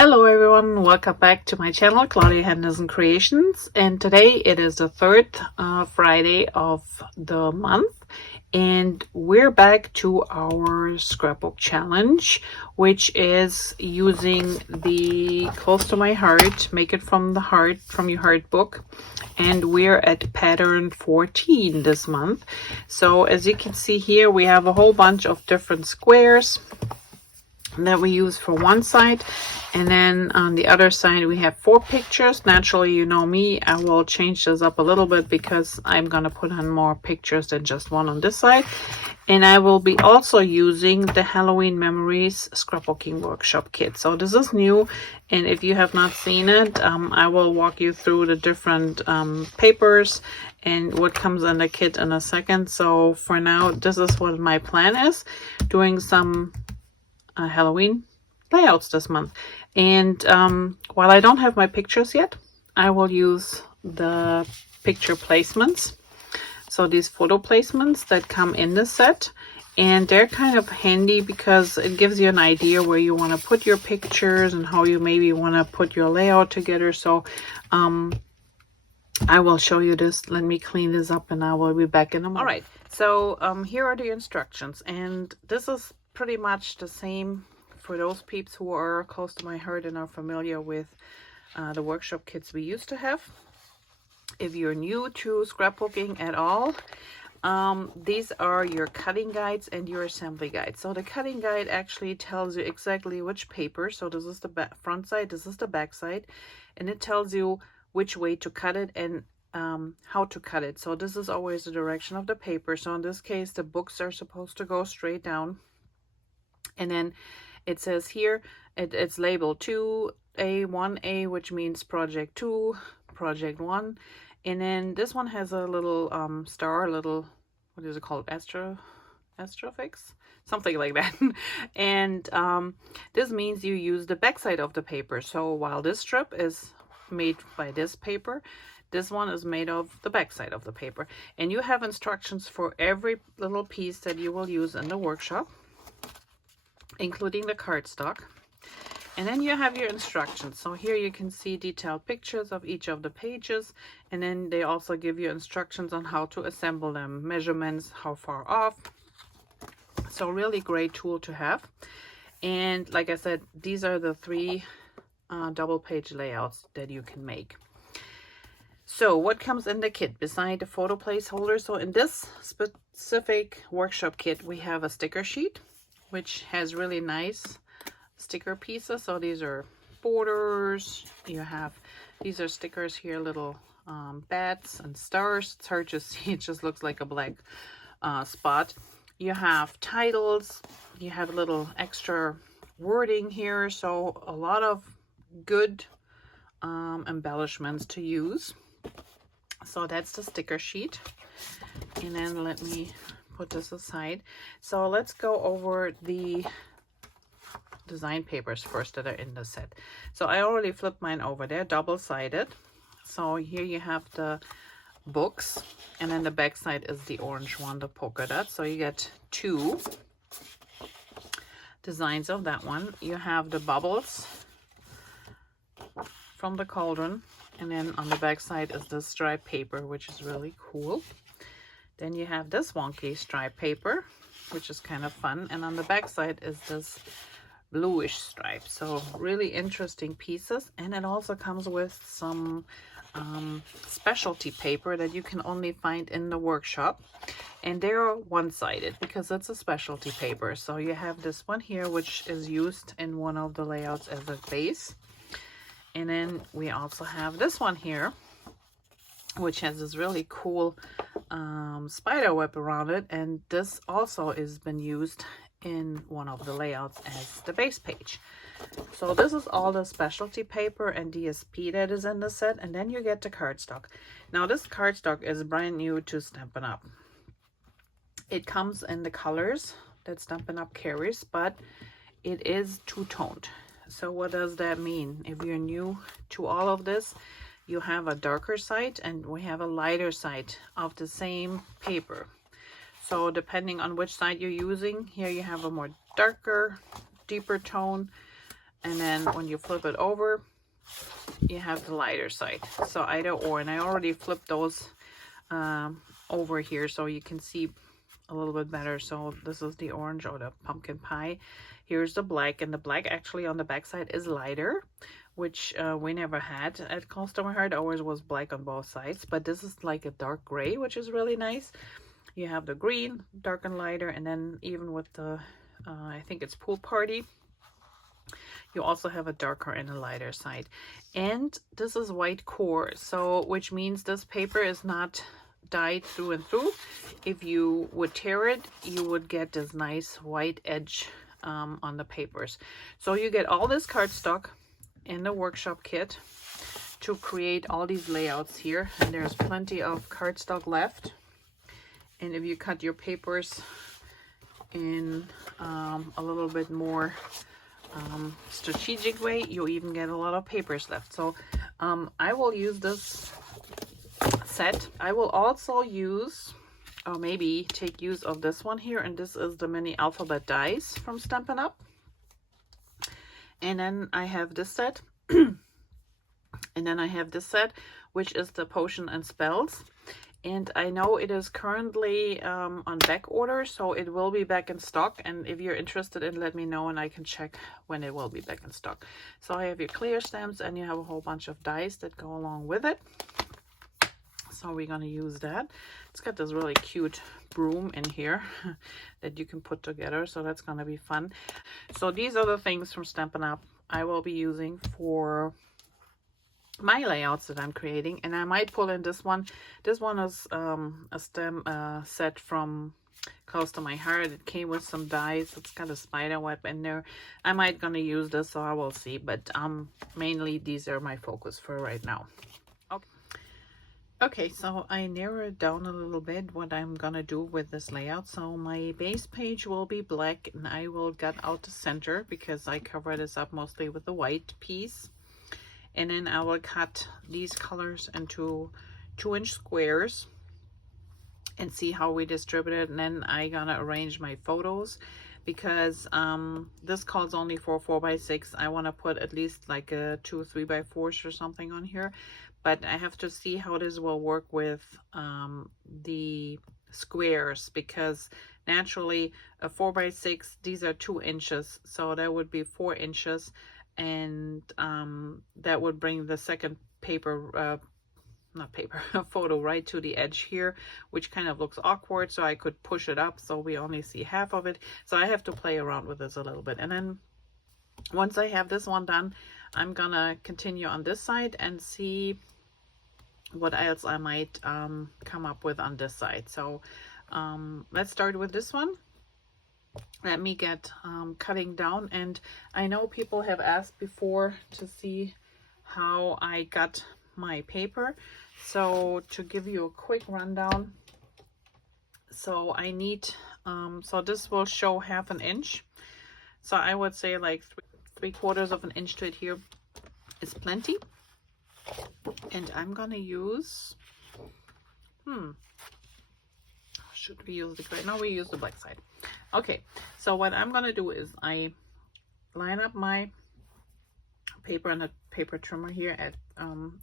Hello everyone, welcome back to my channel, Claudia Henderson Creations, and today it is the third Friday of the month, and we're back to our scrapbook challenge, which is using the Close to My Heart, Make It From the Heart, from your heart book, and we're at pattern 14 this month. So as you can see here, we have a whole bunch of different squares that we use for one side, and then on the other side we have 4 pictures. Naturally, you know me, I will change this up a little bit because I'm gonna put on more pictures than just one on this side. And I will be also using the Halloween Memories Scrapbooking Workshop Kit. So this is new, and if you have not seen it, I will walk you through the different papers and what comes in the kit in a second. So for now, this is what my plan is, doing some Halloween layouts this month. And while I don't have my pictures yet, I will use the picture placements. So these photo placements that come in the set, and they're kind of handy because it gives you an idea where you want to put your pictures and how you maybe want to put your layout together. So I will show you this. Let me clean this up and I will be back in a moment. All right, so here are the instructions, and this is pretty much the same for those peeps who are close to my heart and are familiar with the workshop kits we used to have. If you're new to scrapbooking at all, these are your cutting guides and your assembly guides. So the cutting guide actually tells you exactly which paper. So this is the front side, this is the back side, and it tells you which way to cut it and how to cut it. So this is always the direction of the paper. So in this case, the books are supposed to go straight down. And then it says here, it's labeled 2A, 1A, which means project 2, project 1. And then this one has a little star, little, what is it called? Astrofix? Something like that. And this means you use the back side of the paper. So while this strip is made by this paper, this one is made of the back side of the paper. And you have instructions for every little piece that you will use in the workshop, including the cardstock. And then you have your instructions. So here you can see detailed pictures of each of the pages, and then they also give you instructions on how to assemble them, measurements, how far off. So really great tool to have. And like I said, these are the 3 double page layouts that you can make. So what comes in the kit beside the photo placeholder? So in this specific workshop kit, we have a sticker sheet, which has really nice sticker pieces. So these are borders. You have, these are stickers here, little bats and stars. It's hard to see, it just looks like a black spot. You have titles, you have a little extra wording here. So a lot of good embellishments to use. So that's the sticker sheet. And then let me put this aside. So let's go over the design papers first that are in the set. So I already flipped mine over. They're double-sided. So here you have the books, and then the back side is the orange one, the polka dot. So you get 2 designs of that one. You have the bubbles from the cauldron, and then on the back side is the striped paper, which is really cool. Then you have this wonky stripe paper, which is kind of fun. And on the back side is this bluish stripe. So really interesting pieces. And it also comes with some specialty paper that you can only find in the workshop. And they're one-sided because it's a specialty paper. So you have this one here, which is used in one of the layouts as a base. And then we also have this one here, which has this really cool spider web around it, and this also has been used in one of the layouts as the base page. So this is all the specialty paper and DSP that is in the set, and then you get the cardstock. Now this cardstock is brand new to Stampin' Up. It comes in the colors that Stampin' Up carries, but it is two-toned. So what does that mean? If you're new to all of this, you have a darker side and we have a lighter side of the same paper. So depending on which side you're using, here you have a more darker, deeper tone, And then when you flip it over, you have the lighter side. So either or, and I already flipped those over here so you can see a little bit better. So this is the orange or the pumpkin pie. Here's the black, and the black actually on the back side is lighter, which we never had at Customer Heart. Ours was black on both sides, but this is like a dark gray, which is really nice. You have the green, dark and lighter, and then even with the I think it's Pool Party, you also have a darker and a lighter side. And this is white core, so which means this paper is not dyed through and through. If you would tear it, you would get this nice white edge on the papers. So you get all this cardstock in the workshop kit to create all these layouts here, and there's plenty of cardstock left. And if you cut your papers in a little bit more strategic way, you'll even get a lot of papers left. So I will use this set. I will also use, or maybe take use of this one here, and this is the mini alphabet dies from Stampin' Up. And then I have this set, and then I have this set, which is the Potion and Spells. And I know it is currently on back order, so it will be back in stock. And if you're interested in, let me know and I can check when it will be back in stock. So I have your clear stamps, and you have a whole bunch of dies that go along with it. So we're going to use that. It's got this really cute broom in here that you can put together, so that's going to be fun. So these are the things from Stampin' Up! I will be using for my layouts that I'm creating, and I might pull in this one. This one is a stem set from Close to My Heart. It came with some dies. It's got a spider web in there. I might gonna use this, so I will see, but mainly these are my focus for right now. Okay, so I narrowed down a little bit what I'm gonna do with this layout. So my base page will be black, and I will gut out the center because I cover this up mostly with the white piece. And then I will cut these colors into 2-inch squares and see how we distribute it. And then I'm gonna arrange my photos because this calls only for 4x6. I want to put at least like a 2 3x4s or something on here, but I have to see how this will work with the squares, because naturally a 4x6, these are 2 inches, so that would be 4 inches. And that would bring the second paper, photo right to the edge here, which kind of looks awkward. So I could push it up so we only see half of it. So I have to play around with this a little bit. And then once I have this one done, I'm gonna continue on this side and see what else I might come up with on this side. So let's start with this one. Let me get cutting down. And I know people have asked before to see how I got my paper, so to give you a quick rundown, so I need so this will show 1/2 inch, so I would say like 3/4 of an inch to it here is plenty. And I'm gonna use should we use the gray? No, we use the black side. Okay, so what I'm gonna do is I line up my paper on a paper trimmer here at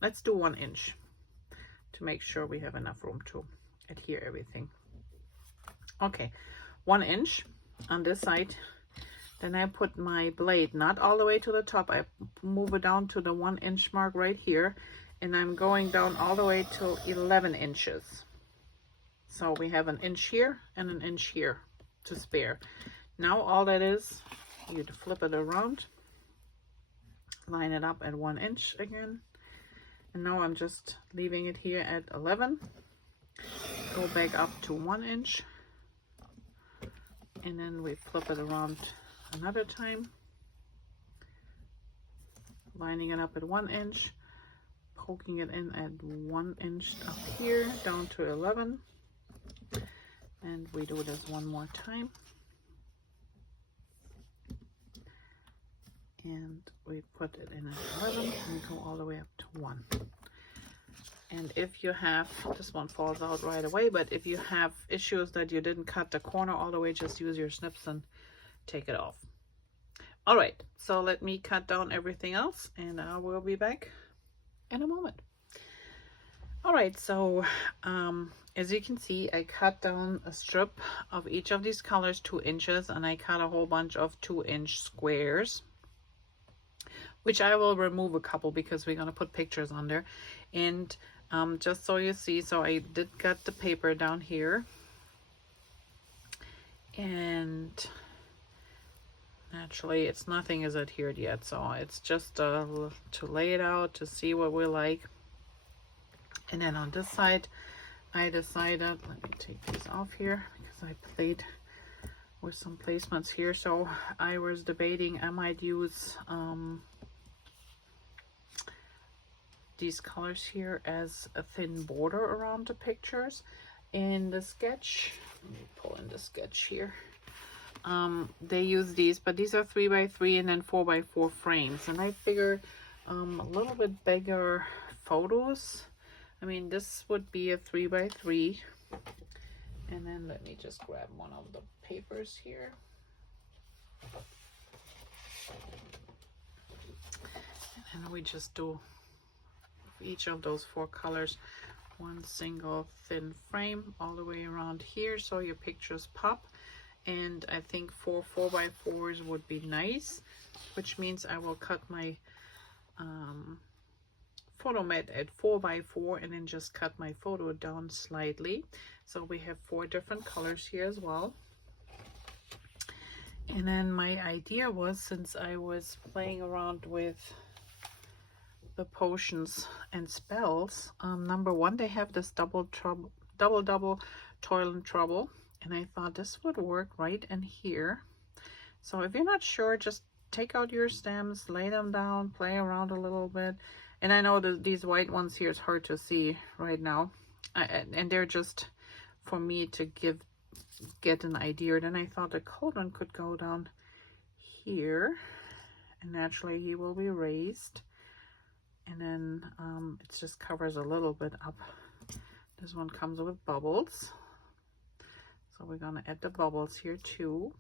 let's do 1 inch to make sure we have enough room to adhere everything. Okay, 1 inch on this side. Then I put my blade not all the way to the top. I move it down to the 1 inch mark right here, and I'm going down all the way to 11 inches. So we have 1 inch here and 1 inch here to spare. Now all that is, you'd flip it around, line it up at 1 inch again, and now I'm just leaving it here at 11. Go back up to 1 inch, and then we flip it around another time, lining it up at 1 inch, poking it in at 1 inch up here, down to 11. And we do this one more time. And we put it in at 11 and go all the way up to 1. And if you have, this one falls out right away, but if you have issues that you didn't cut the corner all the way, just use your snips and take it off. All right, so let me cut down everything else and I will be back in a moment. All right, so as you can see, I cut down a strip of each of these colors 2 inches, and I cut a whole bunch of 2-inch squares, which I will remove a couple because we're going to put pictures on there. And just so you see, so I did cut the paper down here, and actually it's nothing is adhered yet, so it's just to lay it out to see what we like. And then on this side, I decided, let me take these off here because I played with some placements here. So I was debating I might use these colors here as a thin border around the pictures. In the sketch, let me pull in the sketch here. They use these, but these are 3x3 and then 4x4 frames. And I figure a little bit bigger photos. I mean, this would be a 3x3. And then let me just grab one of the papers here. And then we just do each of those 4 colors, one single thin frame all the way around here so your pictures pop. And I think 4 4x4s would be nice, which means I will cut my photo mat at 4x4 and then just cut my photo down slightly. So we have 4 different colors here as well. And then my idea was, since I was playing around with the potions and spells, number 1, they have this double toil and trouble, and I thought this would work right in here. So if you're not sure, just take out your stems, lay them down, play around a little bit. And I know that these white ones here is hard to see right now, and they're just for me to get an idea. Then I thought the cold one could go down here, and naturally he will be raised, and then it just covers a little bit up. This one comes with bubbles, so we're gonna add the bubbles here too.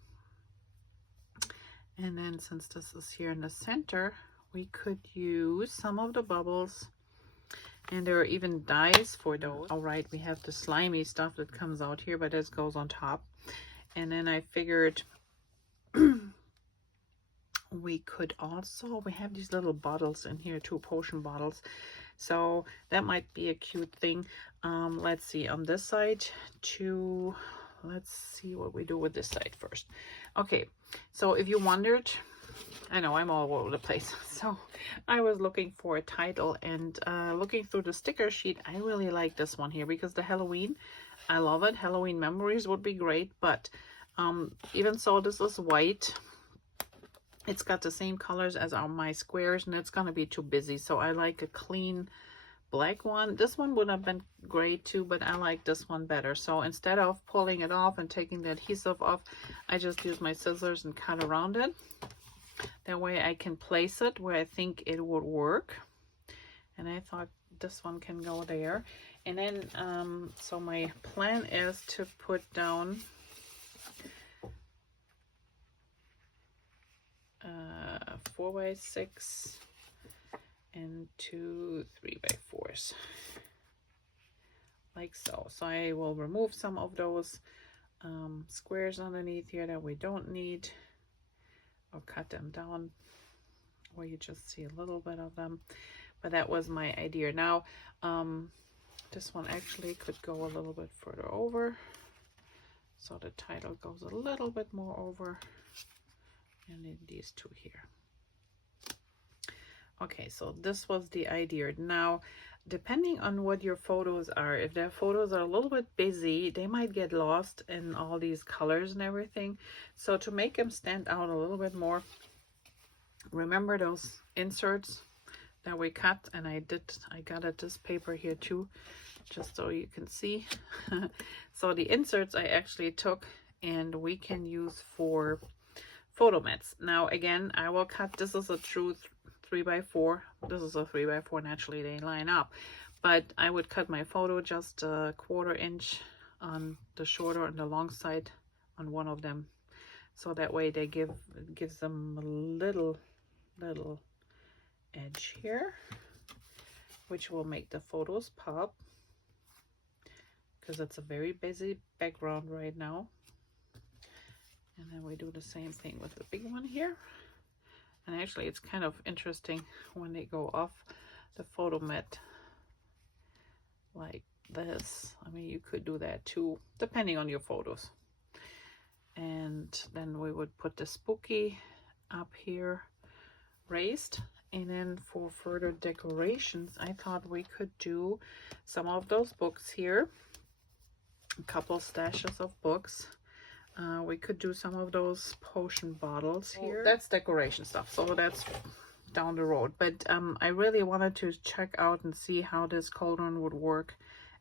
And then since this is here in the center, we could use some of the bubbles, and there are even dies for those. All right, we have the slimy stuff that comes out here, but this goes on top. And then I figured we could also, we have these little bottles in here too, potion bottles, so that might be a cute thing. Let's see, on this side too, let's see what we do with this side first. Okay, so if you wondered, I know I'm all over the place, so I was looking for a title, and looking through the sticker sheet, I really like this one here because the Halloween, I love it. Halloween memories would be great, but even so, this is white. It's got the same colors as my squares, and it's gonna be too busy, so I like a clean black one. This one would have been great too, but I like this one better. So instead of pulling it off and taking the adhesive off, I just use my scissors and cut around it. That way I can place it where I think it would work. And I thought this one can go there. And then, so my plan is to put down 4x6 and 2 3x4s. Like so. So I will remove some of those squares underneath here that we don't need. I'll cut them down where you just see a little bit of them, but that was my idea. Now this one actually could go a little bit further over, so the title goes a little bit more over, and then these 2 here. Okay, so this was the idea. Now depending on what your photos are, if their photos are a little bit busy, they might get lost in all these colors and everything. So to make them stand out a little bit more, remember those inserts that we cut, and I got at this paper here too, just so you can see. So the inserts I actually took, and we can use for photo mats. Now again, I will cut, this is a true 3x4, this is a 3x4, naturally they line up, but I would cut my photo just a 1/4 inch on the shorter and the long side on one of them so that way they gives them a little edge here, which will make the photos pop, because it's a very busy background right now. And then we do the same thing with the big one here. And actually it's kind of interesting when they go off the photo mat like this. I mean, you could do that too, depending on your photos. And then we would put the spooky up here raised. And then for further decorations, I thought we could do some of those books here, a couple stashes of books. We could do some of those potion bottles here. That's decoration stuff, so that's down the road. But I really wanted to check out and see how this cauldron would work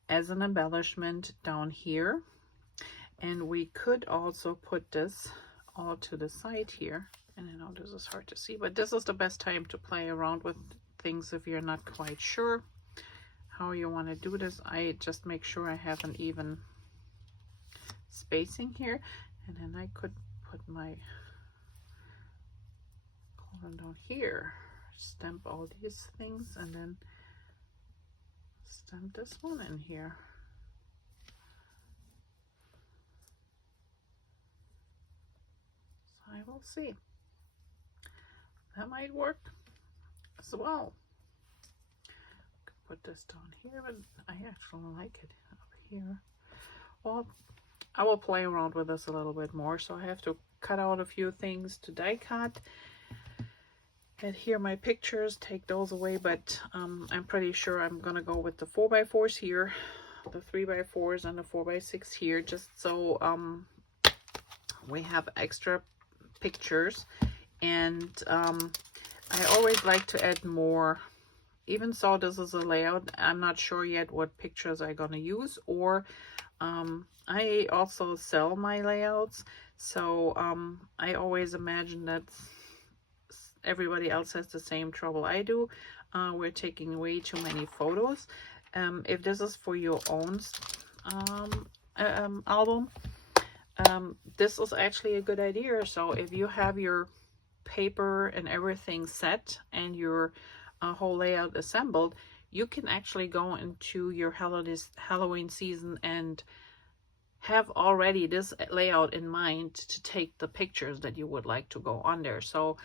as an embellishment down here. And we could also put this all to the side here. And I know this is hard to see, but this is the best time to play around with things if you're not quite sure how you want to do this. I just make sure I have an even spacing here, and then I could put my cauldron down here, stamp all these things, and then stamp this one in here. So I will see. That might work as well. Put this down here, but I actually like it up here. Well, I will play around with this a little bit more, so I have to cut out a few things to die cut. Adhere my pictures, take those away, but I'm pretty sure I'm gonna go with the 4x4s here, the 3x4s and the 4x6 here, just so we have extra pictures. And I always like to add more. Even so, this is a layout. I'm not sure yet what pictures I'm gonna use, or I also sell my layouts, so I always imagine that everybody else has the same trouble I do. We're taking way too many photos. If this is for your own album, this is actually a good idea. So if you have your paper and everything set and your whole layout assembled, you can actually go into your Halloween season and have already this layout in mind to take the pictures that you would like to go on there. So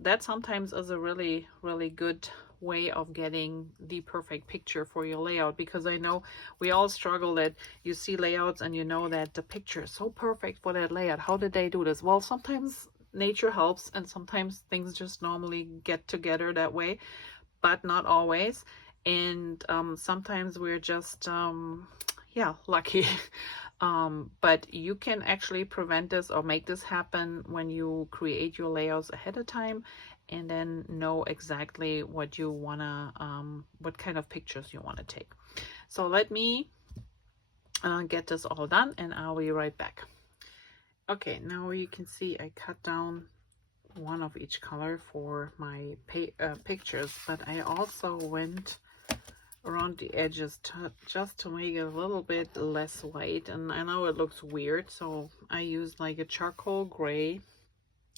that sometimes is a really good way of getting the perfect picture for your layout, because I know we all struggle that you see layouts and you know that the picture is so perfect for that layout. How did they do this? Well, sometimes nature helps, and sometimes things just normally get together that way, but not always. And sometimes we're just yeah, lucky. But you can actually prevent this or make this happen when you create your layouts ahead of time, and then know exactly what you wanna what kind of pictures you want to take. So let me get this all done, and I'll be right back. Okay, now you can see I cut down one of each color for my pictures, but I also went around the edges just to make it a little bit less white. And I know it looks weird, so I used like a charcoal gray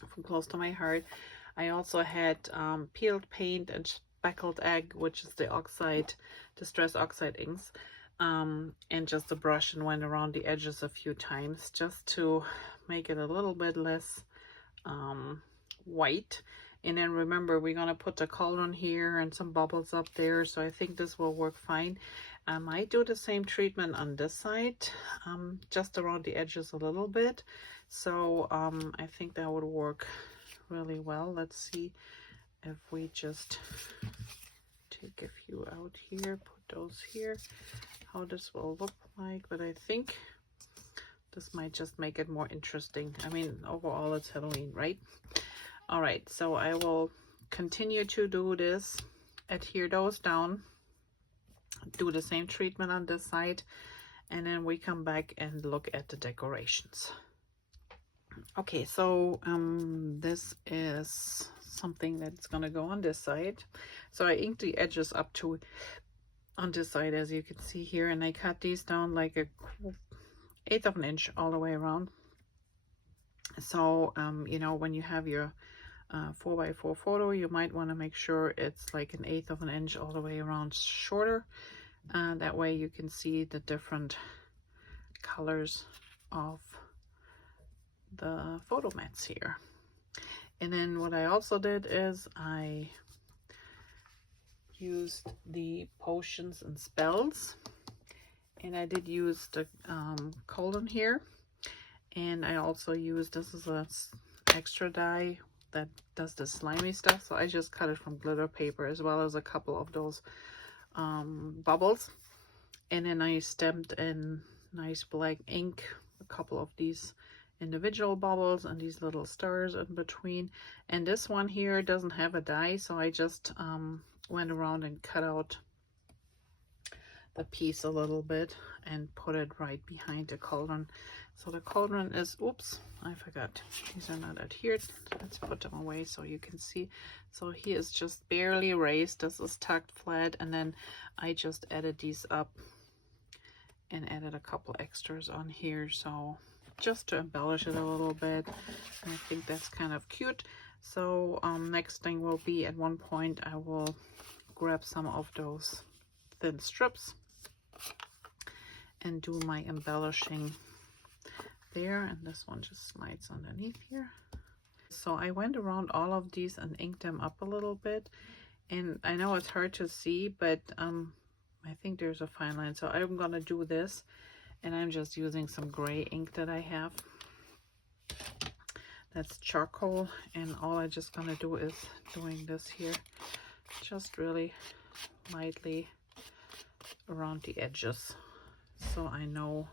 from Close to My Heart. I also had peeled paint and speckled egg, which is the Distress Oxide inks, and just a brush, and went around the edges a few times just to make it a little bit less white. And then remember, we're gonna put the cauldron here and some bubbles up there, so I think this will work fine. I might do the same treatment on this side, just around the edges a little bit. So I think that would work really well. Let's see if we just take a few out here, put those here, how this will look like. But I think this might just make it more interesting. I mean, overall it's Halloween, right? All right, so I will continue to do this, adhere those down, do the same treatment on this side, and then we come back and look at the decorations. Okay, so this is something that's gonna go on this side. So I inked the edges up to on this side, as you can see here, and I cut these down like a 1/8 of an inch all the way around. So, you know, when you have your 4x4 photo, you might want to make sure it's like 1/8 of an inch all the way around shorter. That way you can see the different colors of the photo mats here. And then what I also did is I used the potions and spells, and I did use the colon here, and I also used, this is a extra die that does the slimy stuff, so I just cut it from glitter paper, as well as a couple of those bubbles. And then I stamped in nice black ink a couple of these individual bubbles and these little stars in between. And this one here doesn't have a die, so I just went around and cut out the piece a little bit and put it right behind the cauldron. So the cauldron is, oops, I forgot, these are not adhered. Let's put them away so you can see. So he is just barely raised. This is tucked flat, and then I just added these up and added a couple extras on here, so just to embellish it a little bit. And I think that's kind of cute. So next thing will be, at one point I will grab some of those thin strips and do my embellishing there, and this one just slides underneath here. So I went around all of these and inked them up a little bit, and I know it's hard to see, but I think there's a fine line. So I'm gonna do this, and I'm just using some gray ink that I have. That's charcoal, and all I'm just gonna do is doing this here, just really lightly around the edges, so I know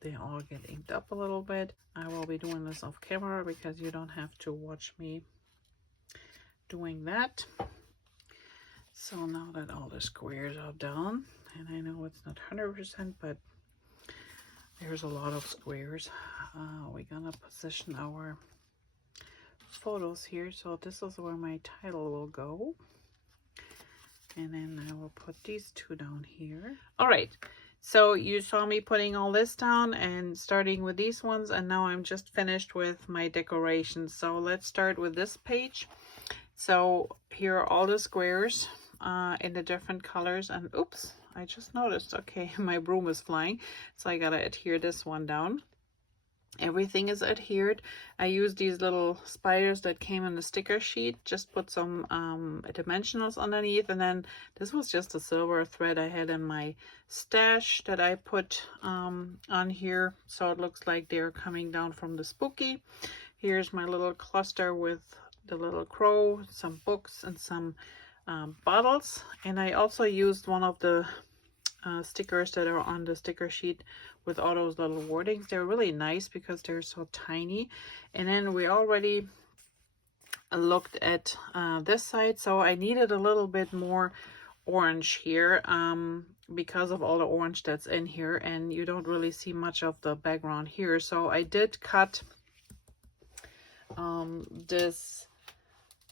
they all get inked up a little bit. I will be doing this off camera because you don't have to watch me doing that. So now that all the squares are done, and I know it's not 100%, but there's a lot of squares, we're gonna position our photos here. So this is where my title will go, and then I will put these two down here. All right, so you saw me putting all this down and starting with these ones, and now I'm just finished with my decorations. So let's start with this page. So here are all the squares in the different colors, and oops, I just noticed, okay, my broom is flying, so I gotta adhere this one down. Everything is adhered. I used these little spiders that came in the sticker sheet, just put some dimensionals underneath, and then this was just a silver thread I had in my stash that I put on here, so it looks like they're coming down from the spooky. Here's my little cluster with the little crow, some books, and some bottles. And I also used one of the stickers that are on the sticker sheet with all those little wordings. They're really nice because they're so tiny. And then we already looked at this side, so I needed a little bit more orange here because of all the orange that's in here, and you don't really see much of the background here. So I did cut this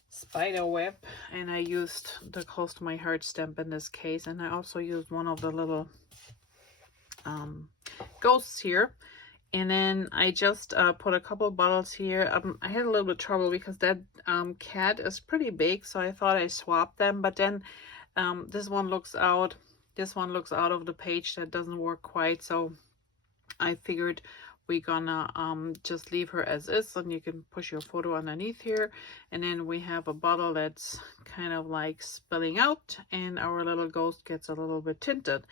spider web, and I used the Close to My Heart stamp in this case, and I also used one of the little ghosts here. And then I just put a couple bottles here. I had a little bit of trouble because that cat is pretty big, so I thought I swapped them, but then this one looks out of the page. That doesn't work quite, so I figured we're gonna just leave her as is, and you can push your photo underneath here. And then we have a bottle that's kind of like spilling out, and our little ghost gets a little bit tinted.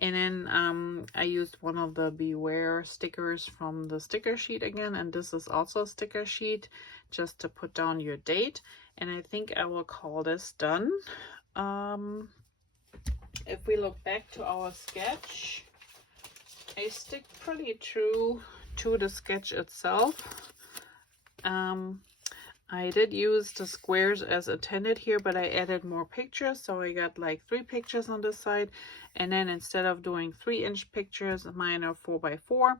And then I used one of the Beware stickers from the sticker sheet again, and this is also a sticker sheet, just to put down your date. And I think I will call this done. If we look back to our sketch, I stick pretty true to the sketch itself. I did use the squares as intended here, but I added more pictures, so I got like 3 pictures on this side. And then instead of doing 3-inch pictures, mine are 4x4,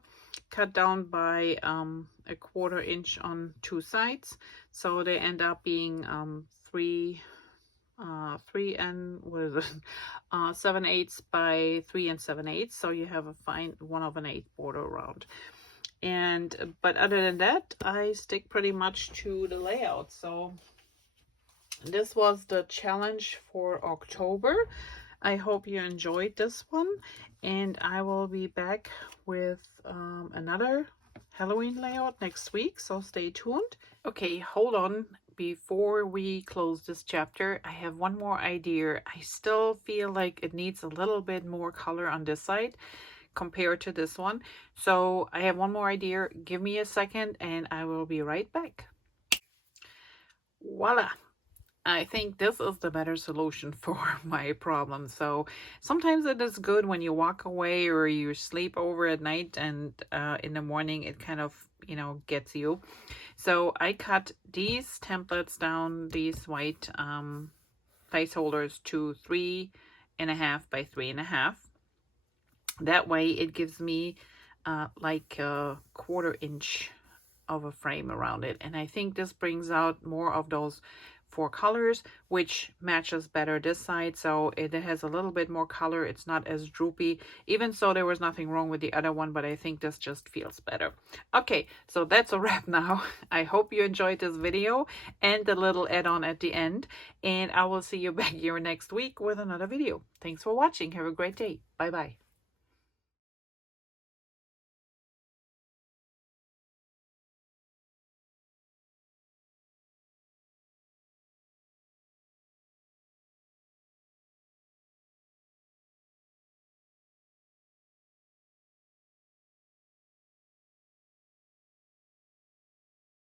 cut down by a 1/4 inch on 2 sides, so they end up being 3 and what is it, 7/8 by 3 7/8, so you have a fine 1 1/8 border around. But other than that, I stick pretty much to the layout. So this was the challenge for October. I hope you enjoyed this one, and I will be back with another Halloween layout next week, so stay tuned. Okay, hold on. Before we close this chapter, I have one more idea. I still feel like it needs a little bit more color on this side compared to this one. So I have one more idea. Give me a second and I will be right back. Voila! I think this is the better solution for my problem. So sometimes it is good when you walk away or you sleep over at night, and in the morning it kind of, you know, gets you. So I cut these templates down, these white placeholders, to 3.5 by 3.5. That way it gives me like a 1/4 inch of a frame around it, and I think this brings out more of those 4 colors, which matches better this side. So it has a little bit more color. It's not as droopy. Even so, there was nothing wrong with the other one, but I think this just feels better. Okay, so that's a wrap now. I hope you enjoyed this video and the little add-on at the end, and I will see you back here next week with another video. Thanks for watching. Have a great day. Bye bye.